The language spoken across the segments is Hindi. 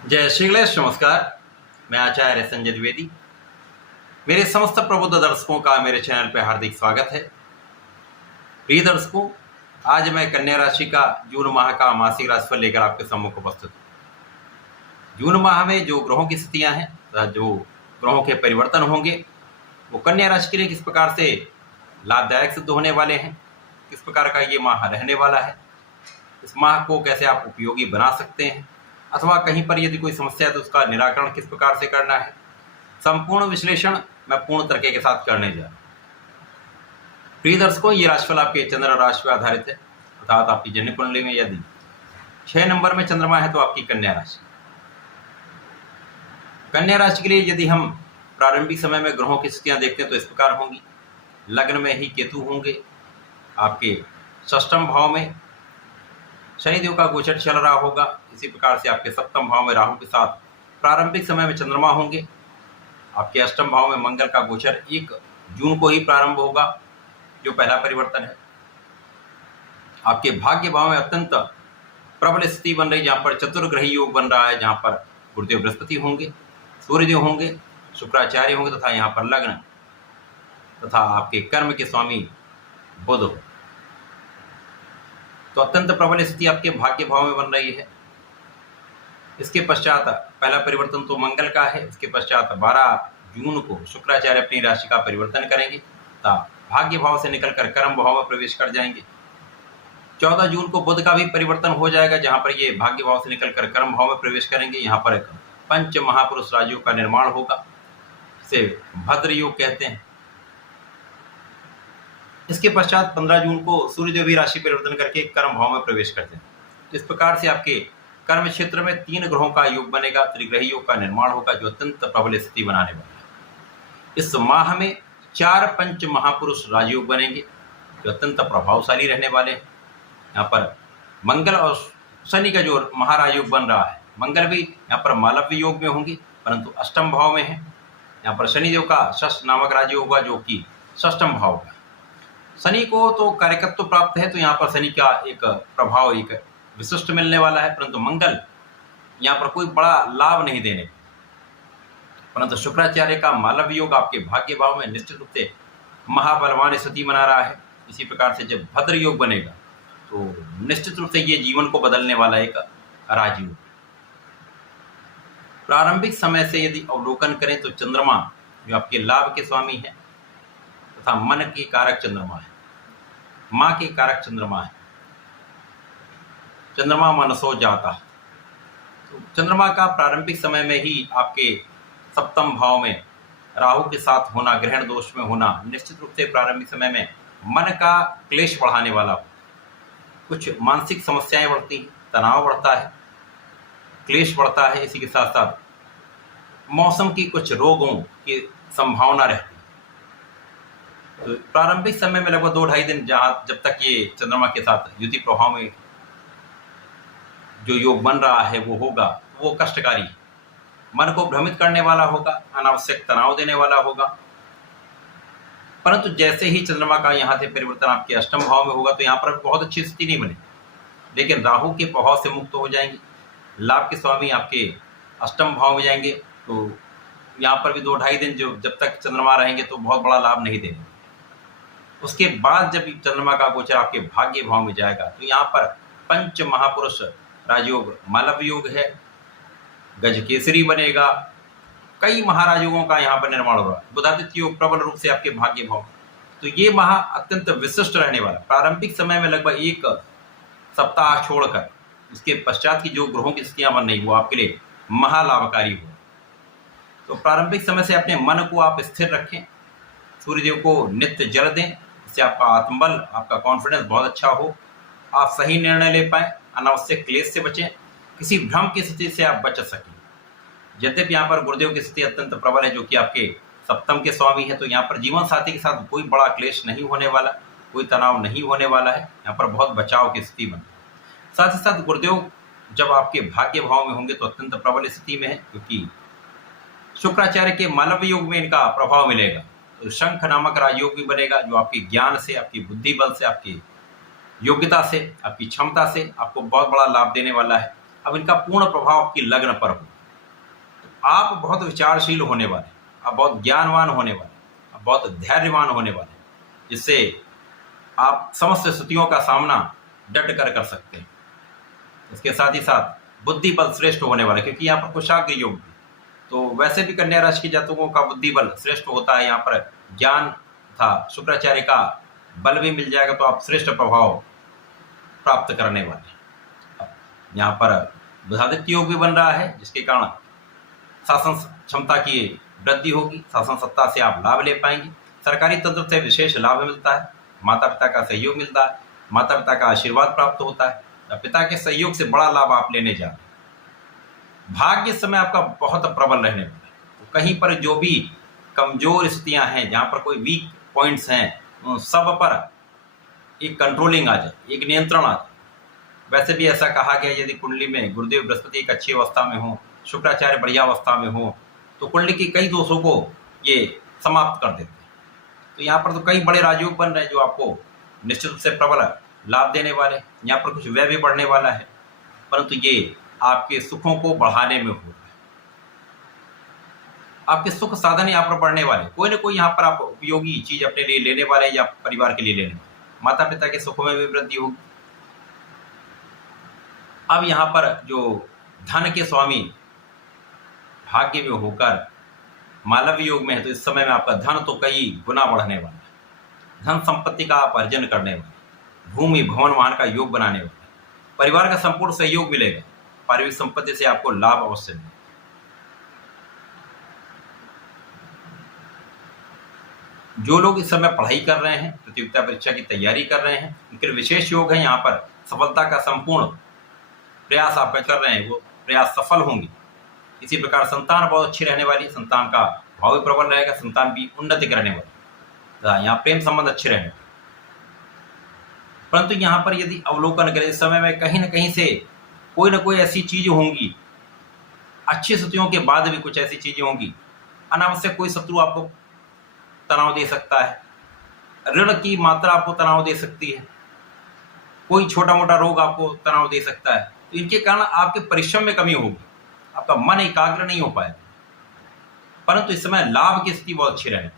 जय श्री गणेश। नमस्कार, मैं आचार्य संजय द्विवेदी। मेरे समस्त प्रबुद्ध दर्शकों का मेरे चैनल पर हार्दिक स्वागत है। प्रिय दर्शकों, आज मैं कन्या राशि का जून माह का मासिक राशिफल लेकर आपके सम्मुख उपस्थित हूँ। जून माह में जो ग्रहों की स्थितियां हैं तथा जो ग्रहों के परिवर्तन होंगे वो कन्या राशि के लिए किस प्रकार से लाभदायक सिद्ध होने वाले हैं, किस प्रकार का ये माह रहने वाला है, इस माह को कैसे आप उपयोगी बना सकते हैं, अथवा कहीं पर यदि कोई समस्या है तो उसका निराकरण किस प्रकार से करना है, संपूर्ण विश्लेषण मैं पूर्ण तरीके के साथ करने जा रहा हूं। प्रिय दर्शकों, ये राशिफल आपके चंद्र राशि पर आधारित है, अर्थात आपकी जन्म कुंडली में यदि 6 नंबर में चंद्रमा है तो आपकी कन्या राशि। कन्या राशि के लिए यदि हम प्रारंभिक समय में ग्रहों की स्थितियां देखते हैं तो इस प्रकार होंगी। लग्न में ही केतु होंगे, आपके षष्ठम भाव में शनिदेव का गोचर चल रहा होगा। इसी प्रकार से आपके सप्तम भाव में राहु के साथ प्रारंभिक समय में चंद्रमा होंगे। आपके अष्टम भाव में मंगल का गोचर 1 जून को ही प्रारंभ होगा, जो पहला परिवर्तन है। आपके भाग्य भाव में अत्यंत प्रबल स्थिति बन रही, जहां पर चतुर्ग्रही योग बन रहा है, जहां पर गुरुदेव बृहस्पति होंगे, सूर्यदेव होंगे, शुक्राचार्य होंगे तथा यहाँ पर लग्न तथा आपके कर्म के स्वामी बुध हो। तो अत्यंत प्रबल स्थिति आपके भाग्य भाव में बन रही है। इसके पश्चात पहला परिवर्तन तो मंगल का है। इसके पश्चात 12 जून को शुक्राचार्य अपनी राशि का परिवर्तन करेंगे तथा भाग्य भाव से निकलकर कर्म भाव में प्रवेश कर जाएंगे। 14 जून को बुध का भी परिवर्तन हो जाएगा, जहां पर ये भाग्य भाव से निकलकर कर्म भाव में प्रवेश करेंगे। यहाँ पर एक पंच महापुरुष राजयोग का निर्माण होगा, इसे भद्र योग कहते हैं। इसके पश्चात 15 जून को सूर्यदेव भी राशि परिवर्तन करके कर्म भाव में प्रवेश करते हैं। इस प्रकार से आपके कर्म क्षेत्र में 3 ग्रहों का योग बनेगा, त्रिग्रही योग का निर्माण होगा, जो अत्यंत प्रबल स्थिति बनाने वाला है। इस माह में 4 पंच महापुरुष राजयोग बनेंगे, जो अत्यंत प्रभावशाली रहने वाले हैं। यहाँ पर मंगल और शनि का जो महाराजयोग बन रहा है, मंगल भी यहाँ पर मालव्य योग में होंगे परंतु अष्टम भाव में है। यहाँ पर शनिदेव का षष्ठ नामक राजयोग होगा, जो कि षष्ठम भाव का। शनि को तो कार्यकत्व प्राप्त है, तो यहाँ पर शनि का एक प्रभाव एक विशिष्ट मिलने वाला है, परंतु मंगल यहाँ पर कोई बड़ा लाभ नहीं देने। परंतु शुक्राचार्य का मालव्य योग आपके भाग्य भाव में निश्चित रूप से महाबलवान स्थिति बना रहा है। इसी प्रकार से जब भद्र योग बनेगा तो निश्चित रूप से ये जीवन को बदलने वाला एक राजयोग। प्रारंभिक समय से यदि अवलोकन करें तो चंद्रमा जो आपके लाभ के स्वामी है तथा मन के कारक चंद्रमा है, मां के कारक चंद्रमा है। चंद्रमा मनसो जाता, तो चंद्रमा का प्रारंभिक समय में ही आपके सप्तम भाव में राहु के साथ होना, ग्रहण दोष में होना, निश्चित रूप से प्रारंभिक समय में मन का क्लेश बढ़ाने वाला हो। कुछ मानसिक समस्याएं बढ़ती हैं, तनाव बढ़ता है, क्लेश बढ़ता है। इसी के साथ साथ मौसम की कुछ रोगों की संभावना रहती है। तो प्रारंभिक समय में लगभग 2-2.5 दिन जब तक ये चंद्रमा के साथ युति प्रभाव में जो योग बन रहा है वो होगा, वो कष्टकारी, मन को भ्रमित करने वाला होगा, अनावश्यक तनाव देने वाला होगा। परंतु जैसे ही चंद्रमा का यहाँ से परिवर्तन आपके अष्टम भाव में होगा तो यहाँ पर बहुत अच्छी स्थिति नहीं बनेगी, लेकिन राहु के प्रभाव से मुक्त हो जाएंगे। लाभ के स्वामी आपके अष्टम भाव में जाएंगे, तो यहाँ पर भी 2-2.5 दिन जब तक चंद्रमा रहेंगे तो बहुत बड़ा लाभ नहीं देंगे। उसके बाद जब चंद्रमा का गोचर आपके भाग्य भाव में जाएगा तो यहाँ पर पंच महापुरुष राजयोग मालव्य योग है, गजकेसरी बनेगा, कई महाराजयोगों का यहाँ पर निर्माण होगा। बुधादित्य योग प्रबल रूप से आपके भाग्य भाव, तो ये माह अत्यंत विशिष्ट रहने वाला। प्रारंभिक समय में लगभग 1 सप्ताह छोड़कर इसके पश्चात की जो ग्रहों की स्थितियां बन रही वो आपके लिए महालाभकारी हो। तो प्रारंभिक समय से अपने मन को आप स्थिर रखें, सूर्यदेव को नित्य जल दें, इससे आपका आत्मबल, आपका कॉन्फिडेंस बहुत अच्छा हो, आप सही निर्णय ले पाएं, अनावश्यक क्लेश से बचें, किसी भ्रम की स्थिति से आप बच सकें। यद्यपि यहाँ पर गुरुदेव की स्थिति अत्यंत प्रबल है, जो कि आपके सप्तम के स्वामी है, तो यहाँ पर जीवन साथी के साथ कोई बड़ा क्लेश नहीं होने वाला, कोई तनाव नहीं होने वाला है। यहाँ पर बहुत बचाव की स्थिति बन। साथ ही साथ गुरुदेव जब आपके भाग्य भाव में होंगे तो अत्यंत प्रबल स्थिति में है, क्योंकि शुक्राचार्य के मालव्य योग में इनका प्रभाव मिलेगा। तो शंख नामक राजयोग भी बनेगा, जो आपके ज्ञान से, आपकी बुद्धि बल से, आपकी योग्यता से, आपकी क्षमता से आपको बहुत बड़ा लाभ देने वाला है। अब इनका पूर्ण प्रभाव आपकी लग्न पर हो। आप बहुत विचारशील होने वाले, आप बहुत ज्ञानवान होने वाले, आप बहुत धैर्यवान होने वाले, जिससे आप समस्त स्थितियों का सामना डट कर सकते हैं। इसके साथ ही साथ बुद्धि बल श्रेष्ठ होने वाला, क्योंकि यहाँ पर कुशाग्र योग भी, तो वैसे भी कन्या राशि के जातकों का बुद्धि बल श्रेष्ठ होता है। यहाँ पर ज्ञान था, शुक्राचार्य का बल भी मिल जाएगा, तो आप श्रेष्ठ प्रभाव प्राप्त करने वाले। यहाँ पर बुधादित्य योग भी बन रहा है, जिसके कारण शासन क्षमता की वृद्धि होगी, शासन सत्ता से आप लाभ ले पाएंगे, सरकारी तंत्र से विशेष लाभ मिलता है, माता पिता का सहयोग मिलता है, माता पिता का आशीर्वाद प्राप्त होता है, पिता के सहयोग से बड़ा लाभ आप लेने जा रहे हैं। भाग्य इस समय आपका बहुत प्रबल रहने वाला है, तो कहीं पर जो भी कमजोर स्थितियां हैं, जहां पर कोई वीक पॉइंट्स हैं, उन सब पर एक कंट्रोलिंग आ जाए, एक नियंत्रण आ जाए। वैसे भी ऐसा कहा गया, यदि कुंडली में गुरुदेव बृहस्पति एक अच्छी अवस्था में हो, शुक्राचार्य बढ़िया अवस्था में हो, तो कुंडली की कई दोषों को ये समाप्त कर देते हैं। तो यहाँ पर तो कई बड़े राजयोग बन रहे हैं, जो आपको निश्चित रूप से प्रबल लाभ देने वाले। यहाँ पर कुछ व्यय भी बढ़ने वाला है, परंतु ये आपके सुखों को बढ़ाने में हो रहा है। आपके सुख साधन यहाँ पर बढ़ने वाले, कोई ना कोई यहाँ पर आप उपयोगी चीज अपने लिए लेने वाले या परिवार के लिए लेने वाले, माता पिता के सुखों में भी वृद्धि होगी। अब यहाँ पर जो धन के स्वामी भाग्य में होकर मालव्य योग में है, तो इस समय में आपका धन तो कई गुना बढ़ने वाला है। धन संपत्ति का आप अर्जन करने वाले, भूमि भवन वाहन का योग बनाने वाले, परिवार का संपूर्ण सहयोग मिलेगा, पारिवारिक संपत्ति से आपको लाभ अवश्य मिलेगा। जो लोग इस समय पढ़ाई कर रहे हैं, प्रतियोगिता परीक्षा की तैयारी कर रहे हैं, उनके लिए विशेष योग है। यहाँ पर सफलता का संपूर्ण प्रयास आप कर रहे हैं, वो प्रयास सफल होंगे। इसी प्रकार संतान बहुत अच्छी रहने वाली, संतान का भाव भी प्रबल रहेगा, संतान भी उन्नति करने वाली, यहाँ प्रेम संबंध अच्छे रहने वाले। परंतु यहाँ पर यदि अवलोकन करें, इस समय में कहीं ना कहीं से कोई ना कोई ऐसी चीज होंगी, अच्छी स्थितियों के बाद भी कुछ ऐसी चीजें होंगी, अनावश्यक कोई शत्रु आपको तनाव दे सकता है, ऋण की मात्रा आपको तनाव दे सकती है, कोई छोटा मोटा रोग आपको तनाव दे सकता है। तो इनके कारण आपके परिश्रम में कमी होगी, आपका मन एकाग्र नहीं हो पाएगा। परंतु इस समय लाभ की स्थिति बहुत अच्छी रहने,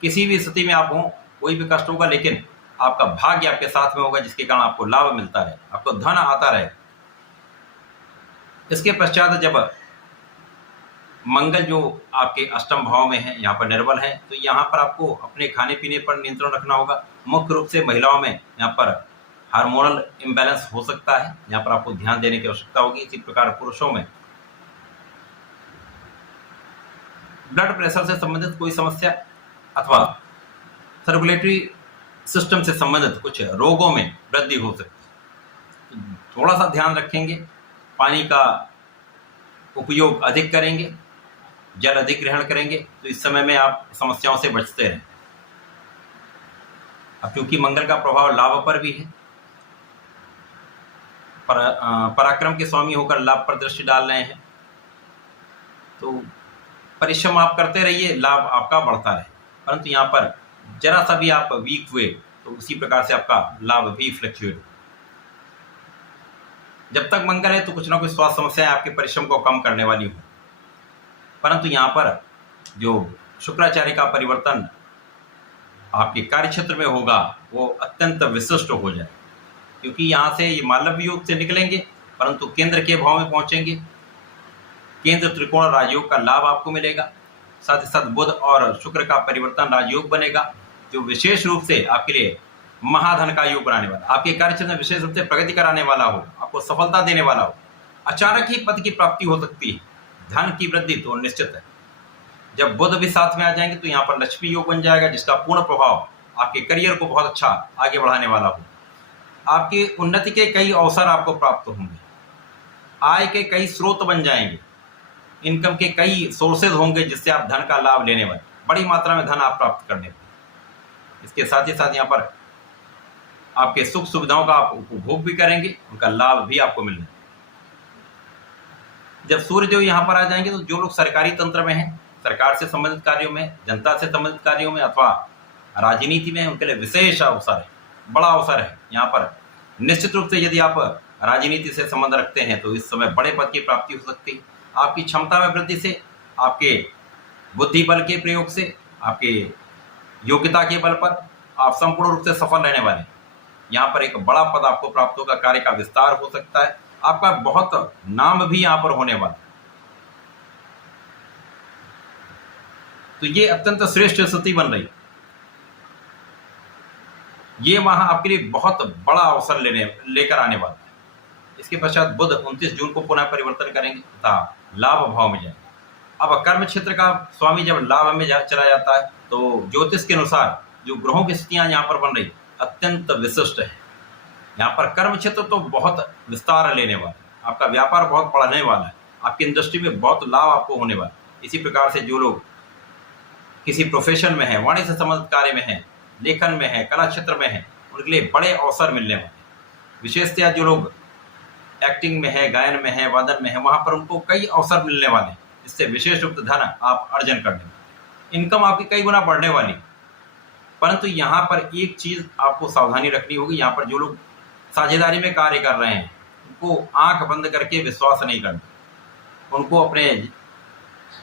किसी भी स्थिति में आप हो, कोई भी कष्ट होगा, लेकिन आपका भाग्य आपके साथ में होगा, जिसके कारण आपको लाभ मिलता रहे, आपको धन आता रहे। इसके पश्चात जब मंगल जो आपके अष्टम भाव में है, यहाँ पर निर्बल है, तो यहाँ पर आपको अपने खाने पीने पर नियंत्रण रखना होगा। मुख्य रूप से महिलाओं में यहाँ पर हार्मोनल इम्बैलेंस हो सकता है, यहाँ पर आपको ध्यान देने की आवश्यकता होगी। इसी प्रकार पुरुषों में ब्लड प्रेशर से संबंधित कोई समस्या अथवा सर्कुलेटरी सिस्टम से संबंधित कुछ रोगों में वृद्धि हो सकती है। थोड़ा सा ध्यान रखेंगे, पानी का उपयोग अधिक करेंगे, जल अधिक ग्रहण करेंगे, तो इस समय में आप समस्याओं से बचते रहें। अब क्योंकि मंगल का प्रभाव लाभ पर भी है, पराक्रम के स्वामी होकर लाभ पर दृष्टि डाल रहे हैं, तो परिश्रम आप करते रहिए, लाभ आपका बढ़ता रहे। परंतु यहाँ पर जरा सा भी आप वीक हुए तो उसी प्रकार से आपका लाभ भी फ्लक्चुएट। जब तक मंगल है तो कुछ ना कुछ स्वास्थ्य समस्याएं आपके परिश्रम को कम करने वाली हो। परंतु यहाँ पर जो शुक्राचार्य का परिवर्तन आपके कार्य क्षेत्र में होगा, वो अत्यंत विशिष्ट हो जाए, क्योंकि यहाँ से ये मालव्य योग से निकलेंगे, परंतु केंद्र के भाव में पहुंचेंगे। केंद्र त्रिकोण राजयोग का लाभ आपको मिलेगा, साथ ही साथ बुध और शुक्र का परिवर्तन राजयोग बनेगा, जो विशेष रूप से आपके लिए महाधन का योग बनाने वाला, आपके कार्यक्षेत्र में विशेष रूप से प्रगति कराने वाला हो, आपको सफलता देने वाला हो। अचानक ही पद की प्राप्ति हो सकती है, धन की वृद्धि तो निश्चित है। जब बुध भी साथ में आ जाएंगे तो यहाँ पर लक्ष्मी योग बन जाएगा, जिसका पूर्ण प्रभाव आपके करियर को बहुत अच्छा आगे बढ़ाने वाला हो। आपकी उन्नति के कई अवसर आपको प्राप्त होंगे, आय के कई स्रोत बन जाएंगे, इनकम के कई सोर्सेज होंगे, जिससे आप धन का लाभ लेने वाले, बड़ी मात्रा में धन आप प्राप्त करने वाले। इसके साथ ही साथ यहाँ पर आपके सुख सुविधाओं का आप उपभोग भी करेंगे, उनका लाभ भी आपको मिलने। जब सूर्य जो यहाँ पर आ जाएंगे, तो जो लोग सरकारी तंत्र में हैं, सरकार से संबंधित कार्यों में, जनता से संबंधित कार्यों में अथवा राजनीति में, उनके लिए विशेष अवसर है, बड़ा अवसर है। यहाँ पर निश्चित रूप से यदि आप राजनीति से संबंध रखते हैं तो इस समय बड़े पद की प्राप्ति हो सकती है। आपकी क्षमता में वृद्धि से, आपके बुद्धि बल के प्रयोग से, आपके योग्यता के बल पर आप संपूर्ण रूप से सफल रहने वाले हैं। यहाँ पर एक बड़ा पद आपको प्राप्त होगा, कार्य का विस्तार हो सकता है, आपका बहुत नाम भी यहाँ पर होने वाला है। तो ये अत्यंत श्रेष्ठ स्थिति बन रही है। ये वहां आपके लिए बहुत बड़ा अवसर लेकर आने वाला है। इसके पश्चात बुध 29 जून को पुनः परिवर्तन करेंगे तथा लाभ भाव में जाएंगे। अब कर्म क्षेत्र का स्वामी जब लाभ में चला जाता है तो ज्योतिष के अनुसार जो ग्रहों की स्थितियां यहाँ पर बन रही अत्यंत विशिष्ट है। यहाँ पर कर्म क्षेत्र तो बहुत विस्तार लेने वाला है, आपका व्यापार बहुत बढ़ने वाला है, आपकी इंडस्ट्री में बहुत लाभ आपको होने वाला है। इसी प्रकार से जो लोग किसी प्रोफेशन में है, वाणिज्य से संबंधित कार्य में है, लेखन में है, कला क्षेत्र में है, उनके लिए बड़े अवसर मिलने वाले हैं। विशेषतया जो लोग एक्टिंग में है, गायन में है, वादन में है, वहां पर उनको कई अवसर मिलने वाले हैं, जिससे विशेष रूप से धन आप अर्जन करने वाले, इनकम आपकी कई गुना बढ़ने वाली। परंतु यहाँ पर एक चीज आपको सावधानी रखनी होगी, यहाँ पर जो लोग साझेदारी में कार्य कर रहे हैं उनको आंख बंद करके विश्वास नहीं करना, उनको अपने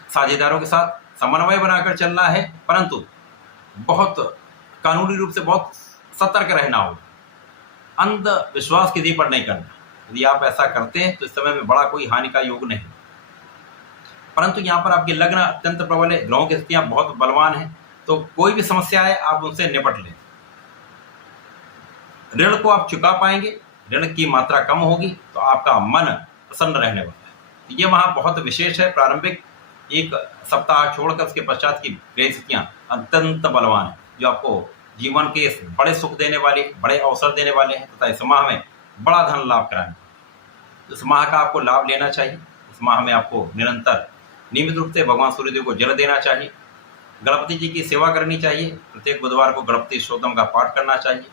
साझेदारों के साथ समन्वय बनाकर चलना है, परंतु बहुत कानूनी रूप से बहुत सतर्क रहना होगा, अंधविश्वास किसी पर नहीं करना। यदि आप ऐसा करते हैं तो इस समय में बड़ा कोई हानि का योग नहीं। परंतु यहाँ पर आपकी लग्न अत्यंत प्रबल है, ग्रहों की स्थितियां बहुत बलवान है, तो कोई भी समस्या है आप उनसे निपट लें। ऋण को आप चुका पाएंगे, ऋण की मात्रा कम होगी तो आपका मन प्रसन्न रहने वाला है। ये वहां बहुत विशेष है। प्रारंभिक एक सप्ताह छोड़कर उसके पश्चात की स्थितियां अत्यंत बलवान है, जो आपको जीवन के बड़े सुख देने वाले, बड़े अवसर देने वाले हैं तथा इस माह में बड़ा धन लाभ कराने। इस माह का आपको लाभ लेना चाहिए। इस माह में आपको निरंतर नियमित रूप से भगवान सूर्यदेव को जल देना चाहिए, गणपति जी की सेवा करनी चाहिए, प्रत्येक बुधवार को गणपति स्तोत्रम का पाठ करना चाहिए,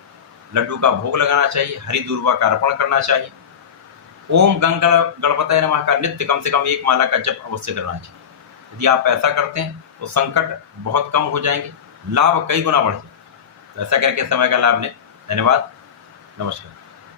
लड्डू का भोग लगाना चाहिए, हरी दूर्वा का अर्पण करना चाहिए, ओम गणपतये नमः का नित्य कम से कम 1 माला का जप अवश्य करना चाहिए। यदि आप ऐसा करते हैं तो संकट बहुत कम हो जाएंगे, लाभ कई गुना बढ़ जाएंगे। तो ऐसा करके समय का लाभ लें। धन्यवाद, नमस्कार।